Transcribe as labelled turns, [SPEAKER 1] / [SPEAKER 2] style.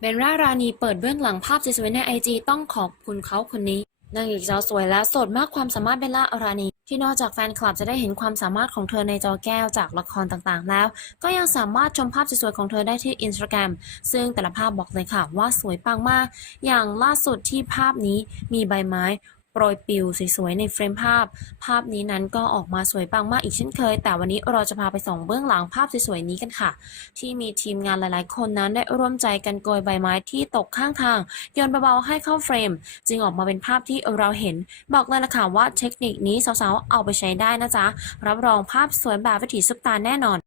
[SPEAKER 1] เบนร่ารานีเปิดเบื้องหลังภาพสวยๆในไอจีต้องขอบคุณเขาคนนี้นางเอกสาวสวยและสดมากความสามารถเบลล่ารานีที่นอกจากแฟนคลับจะได้เห็นความสามารถของเธอในจอแก้วจากละครต่างๆ แล้ว ก็ยังสามารถชมภาพสวยๆของเธอได้ที่อินสตาแกรมซึ่งแต่ละภาพบอกเลยค่ะว่าสวยปังมาก อย่างล่าสุดที่ภาพนี้มีใบไม้ โปรยปิวสวยๆในเฟรมภาพ ภาพนี้นั้นก็ออกมาสวยปังมากอีกเช่นเคย แต่วันนี้เราจะพาไปส่องเบื้องหลังภาพสวยๆนี้กันค่ะ ที่มีทีมงานหลายๆ คนนั้นได้ร่วมใจกันโกยใบไม้ที่ตกข้างทางโยนเบาๆให้เข้าเฟรม จึงออกมาเป็นภาพที่เราเห็น บอกเลยละค่ะว่าเทคนิคนี้สาวๆเอาไปใช้ได้นะจ๊ะรับรองภาพสวยแบบวิถีซุปตาแน่นอน